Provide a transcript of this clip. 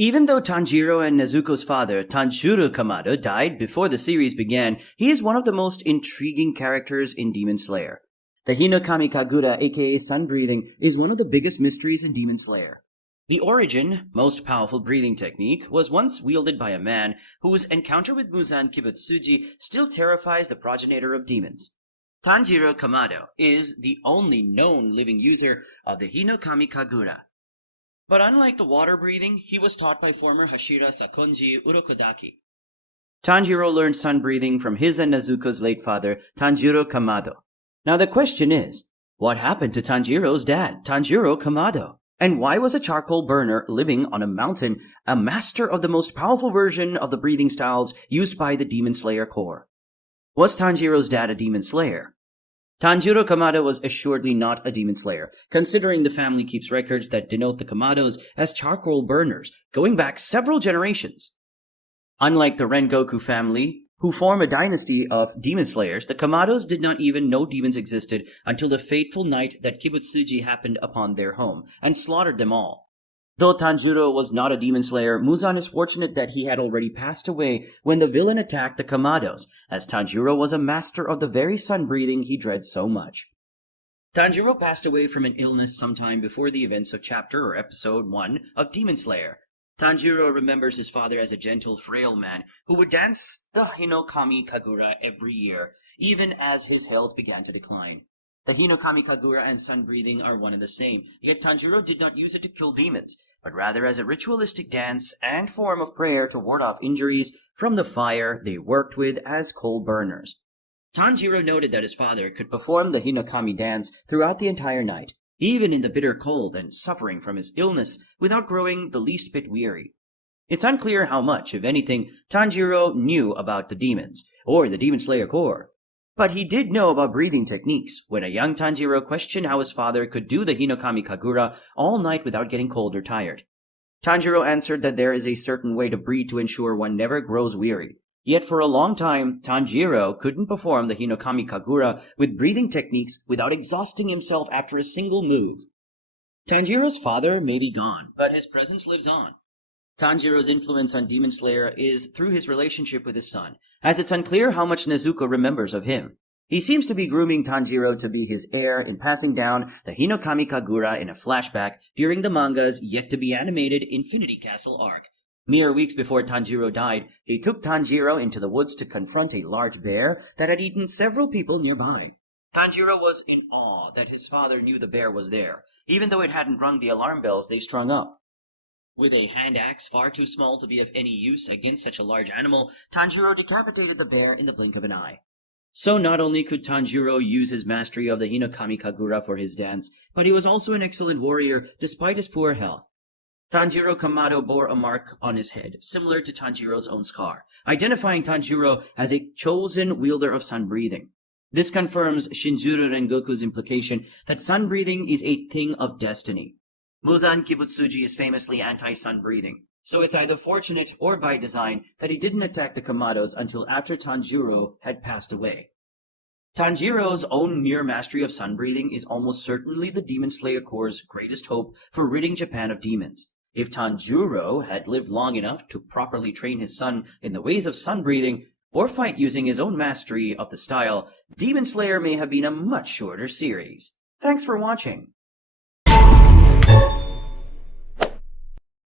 Even though Tanjiro and Nezuko's father, Tanjiro Kamado, died before the series began, he is one of the most intriguing characters in Demon Slayer. The Hinokami Kagura, aka Sun Breathing, is one of the biggest mysteries in Demon Slayer. The origin, most powerful breathing technique, was once wielded by a man whose encounter with Muzan Kibutsuji still terrifies the Progenitor of Demons. Tanjiro Kamado is the only known living user of the Hinokami Kagura. But unlike the water breathing, he was taught by former Hashira Sakonji Urokodaki. Tanjiro learned sun breathing from his and Nezuko's late father, Tanjiro Kamado. Now the question is, what happened to Tanjiro's dad, Tanjiro Kamado? And why was a charcoal burner living on a mountain a master of the most powerful version of the breathing styles used by the Demon Slayer Corps? Was Tanjiro's dad a Demon Slayer? Tanjiro Kamado was assuredly not a Demon Slayer, considering the family keeps records that denote the Kamados as charcoal burners, going back several generations. Unlike the Rengoku family, who form a dynasty of Demon Slayers, the Kamados did not even know demons existed until the fateful night that Kibutsuji happened upon their home, and slaughtered them all. Though Tanjiro was not a Demon Slayer, Muzan is fortunate that he had already passed away when the villain attacked the Kamados, as Tanjiro was a master of the very sun-breathing he dread so much. Tanjiro passed away from an illness sometime before the events of chapter or episode 1 of Demon Slayer. Tanjiro remembers his father as a gentle, frail man who would dance the Hinokami Kagura every year, even as his health began to decline. The Hinokami Kagura and sun-breathing are one and the same, yet Tanjiro did not use it to kill demons, but rather as a ritualistic dance and form of prayer to ward off injuries from the fire they worked with as coal burners. Tanjiro noted that his father could perform the Hinokami dance throughout the entire night, even in the bitter cold and suffering from his illness, without growing the least bit weary. It's unclear how much, if anything, Tanjiro knew about the demons, or the Demon Slayer Corps. But he did know about breathing techniques when a young Tanjiro questioned how his father could do the Hinokami Kagura all night without getting cold or tired. Tanjiro answered that there is a certain way to breathe to ensure one never grows weary. Yet for a long time, Tanjiro couldn't perform the Hinokami Kagura with breathing techniques without exhausting himself after a single move. Tanjiro's father may be gone, but his presence lives on. Tanjiro's influence on Demon Slayer is through his relationship with his son, as it's unclear how much Nezuko remembers of him. He seems to be grooming Tanjiro to be his heir in passing down the Hinokami Kagura in a flashback during the manga's yet-to-be-animated Infinity Castle arc. Mere weeks before Tanjiro died, he took Tanjiro into the woods to confront a large bear that had eaten several people nearby. Tanjiro was in awe that his father knew the bear was there, even though it hadn't rung the alarm bells they strung up. With a hand axe far too small to be of any use against such a large animal, Tanjiro decapitated the bear in the blink of an eye. So not only could Tanjiro use his mastery of the Hinokami Kagura for his dance, but he was also an excellent warrior despite his poor health. Tanjiro Kamado bore a mark on his head, similar to Tanjiro's own scar, identifying Tanjiro as a chosen wielder of sun-breathing. This confirms Shinjuro Rengoku's implication that sun-breathing is a thing of destiny. Muzan Kibutsuji is famously anti-sun breathing, so it's either fortunate or by design that he didn't attack the Kamados until after Tanjiro had passed away. Tanjiro's own mere mastery of sun breathing is almost certainly the Demon Slayer Corps' greatest hope for ridding Japan of demons. If Tanjiro had lived long enough to properly train his son in the ways of sun breathing, or fight using his own mastery of the style, Demon Slayer may have been a much shorter series. Thanks for watching.